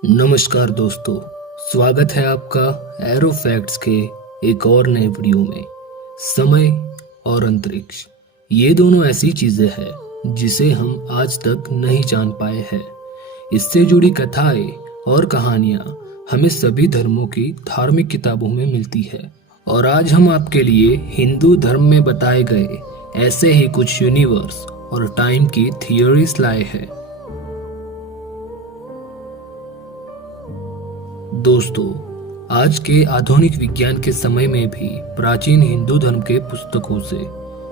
नमस्कार दोस्तों, स्वागत है आपका एरो फैक्ट्स के एक और नए वीडियो में। समय और अंतरिक्ष, ये दोनों ऐसी चीजें हैं जिसे हम आज तक नहीं जान पाए हैं। इससे जुड़ी कथाएं और कहानियां हमें सभी धर्मों की धार्मिक किताबों में मिलती है और आज हम आपके लिए हिंदू धर्म में बताए गए ऐसे ही कुछ यूनिवर्स और टाइम की थियोरीज लाए हैं। दोस्तों, आज के आधुनिक विज्ञान के समय में भी प्राचीन हिंदू धर्म के पुस्तकों से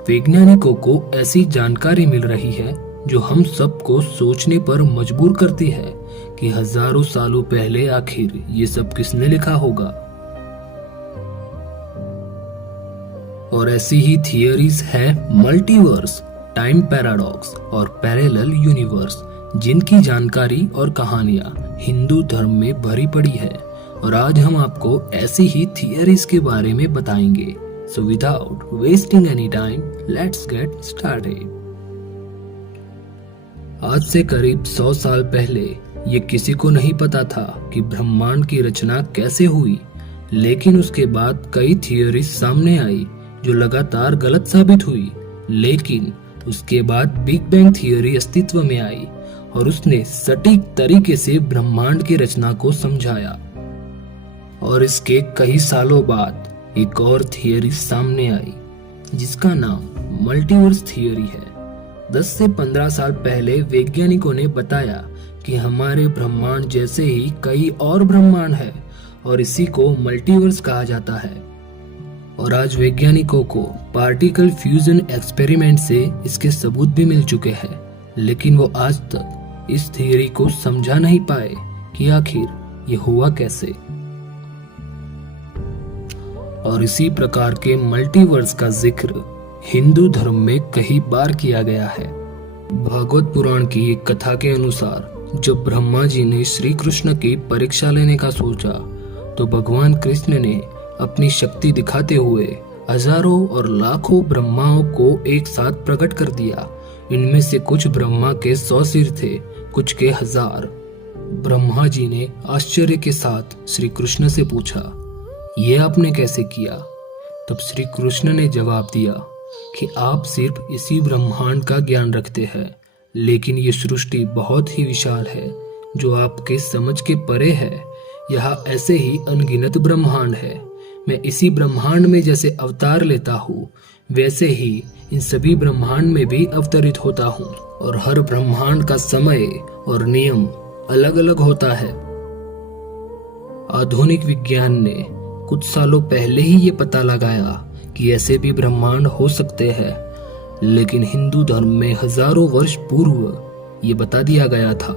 वैज्ञानिकों को ऐसी जानकारी मिल रही है जो हम सबको सोचने पर मजबूर करती है कि हजारों सालों पहले आखिर ये सब किसने लिखा होगा। और ऐसी ही थियरीज है मल्टीवर्स, टाइम पैराडॉक्स और पैरेलल यूनिवर्स, जिनकी जानकारी और कहानियां हिंदू धर्म में भरी पड़ी है और आज हम आपको ऐसी ही थियरीज के बारे में बताएंगे। So without wasting any time, let's get started. आज से करीब 100 साल पहले ये किसी को नहीं पता था कि ब्रह्मांड की रचना कैसे हुई, लेकिन उसके बाद कई थियरीज सामने आई जो लगातार गलत साबित हुई। लेकिन उसके बाद बिग बैंग थियरी अस्तित्व में आई और उसने सटीक तरीके से ब्रह्मांड की रचना को समझाया। और इसके कई सालों बाद एक और थियरी सामने आई जिसका नाम मल्टीवर्स थियरी है। 10 से 15 साल पहले वैज्ञानिकों ने बताया कि हमारे ब्रह्मांड जैसे ही कई और ब्रह्मांड है और इसी को मल्टीवर्स कहा जाता है। और आज वैज्ञानिकों को पार्टिकल फ्यूजन एक्सपेरिमेंट से इसके सबूत भी मिल चुके हैं, लेकिन वो आज तक इस थियरी को समझा नहीं पाए कि आखिर ये हुआ कैसे। और इसी प्रकार के मल्टीवर्स का जिक्र हिंदू धर्म में कई बार किया गया है। भागवत पुराण की एक कथा के अनुसार जब ब्रह्मा जी ने श्री कृष्ण की परीक्षा लेने का सोचा तो भगवान कृष्ण ने अपनी शक्ति दिखाते हुए हजारों और लाखों ब्रह्माओं को एक साथ प्रकट कर दिया। इनमें से कुछ ब्रह्मा के 100 सिर थे, कुछ के 1000। ब्रह्मा जी ने आश्चर्य के साथ श्री कृष्ण से पूछा, ये आपने कैसे किया? तब श्री कृष्ण ने जवाब दिया कि आप सिर्फ इसी ब्रह्मांड का ज्ञान रखते हैं, लेकिन ये सृष्टि बहुत ही विशाल है जो आपके समझ के परे है। यहाँ ऐसे ही अनगिनत ब्रह्मांड है। मैं इसी ब्रह्मांड में जैसे अवतार लेता हूँ, वैसे ही इन सभी ब्रह्मांड में भी अवतरित होता हूँ और हर ब्रह्मांड का समय और नियम अलग अलग होता है। आधुनिक विज्ञान ने कुछ सालों पहले ही ये पता लगाया कि ऐसे भी ब्रह्मांड हो सकते हैं, लेकिन हिंदू धर्म में हजारों वर्ष पूर्व ये बता दिया गया था।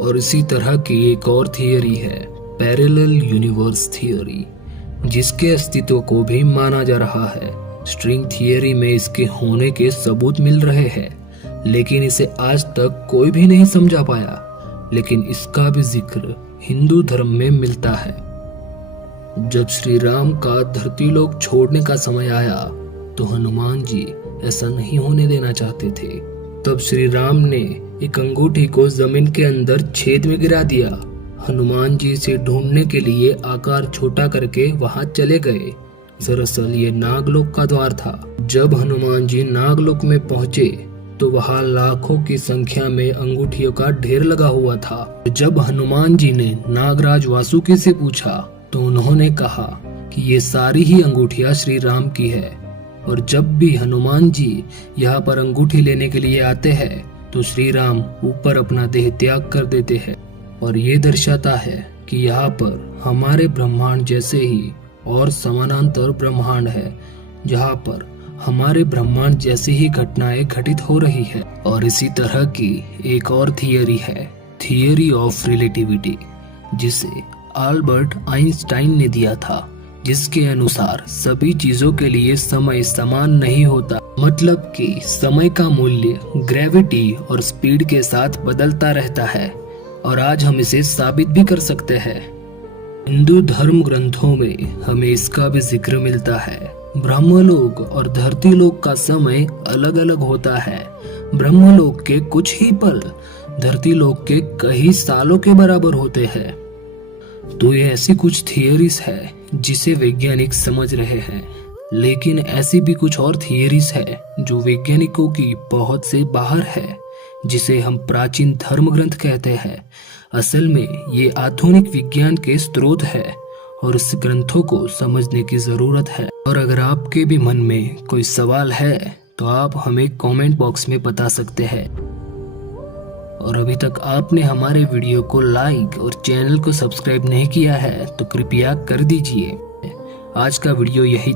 और इसी तरह की एक और थियरी है पैरेलल यूनिवर्स थियरी, जिसके अस्तित्व को भी माना जा रहा है। स्ट्रिंग थियरी में इसके होने के सबूत मिल रहे हैं, लेकिन इसे आज तक कोई भी नहीं समझा पाया। लेकिन इसका भी जिक्र हिंदू धर्म में मिलता है। जब श्री राम का धरती लोक छोड़ने का समय आया तो हनुमान जी ऐसा नहीं होने देना चाहते थे। तब श्री राम ने एक अंगूठी को जमीन के अंदर छेद में गिरा दिया। हनुमान जी इसे ढूंढने के लिए आकार छोटा करके वहां चले गए। दरअसल ये नागलोक का द्वार था। जब हनुमान जी नागलोक में पहुंचे तो वहां लाखों की संख्या में अंगूठियों का ढेर लगा हुआ था। जब हनुमान जी ने नागराज वासुकी से पूछा तो उन्होंने कहा कि ये सारी ही अंगूठियां श्री राम की है। और जब भी हनुमान जी यहाँ पर अंगूठी लेने के लिए आते हैं तो श्री राम ऊपर अपना देह त्याग कर देते हैं। और ये दर्शाता है कि यहाँ पर हमारे ब्रह्मांड जैसे ही और समानांतर ब्रह्मांड है, जहाँ पर हमारे ब्रह्मांड जैसी ही घटनाएं घटित हो रही है। और इसी तरह की एक और थियरी है थियरी ऑफ रिलेटिविटी, जिसे अल्बर्ट आइंस्टाइन ने दिया था, जिसके अनुसार सभी चीजों के लिए समय समान नहीं होता। मतलब कि समय का मूल्य ग्रेविटी और स्पीड के साथ बदलता रहता है और आज हम इसे साबित भी कर सकते हैं। हिंदू धर्म ग्रंथों में हमें इसका भी जिक्र मिलता है। ब्रह्मलोक और धरती लोक का समय अलग अलग होता है। ब्रह्मलोक के कुछ ही पल धरती लोक के कई सालों के बराबर होते हैं। तो ये ऐसी कुछ थियरीज है जिसे वैज्ञानिक समझ रहे हैं, लेकिन ऐसी भी कुछ और थियरीज है जो वैज्ञानिकों की पहुंच से बाहर है, जिसे हम प्राचीन धर्म ग्रंथ कहते हैं। असल में ये आधुनिक विज्ञान के स्रोत है और इस ग्रंथों को समझने की जरूरत है। और अगर आपके भी मन में कोई सवाल है तो आप हमें कमेंट बॉक्स में बता सकते हैं। और अभी तक आपने हमारे वीडियो को लाइक और चैनल को सब्सक्राइब नहीं किया है तो कृपया कर दीजिए। आज का वीडियो यही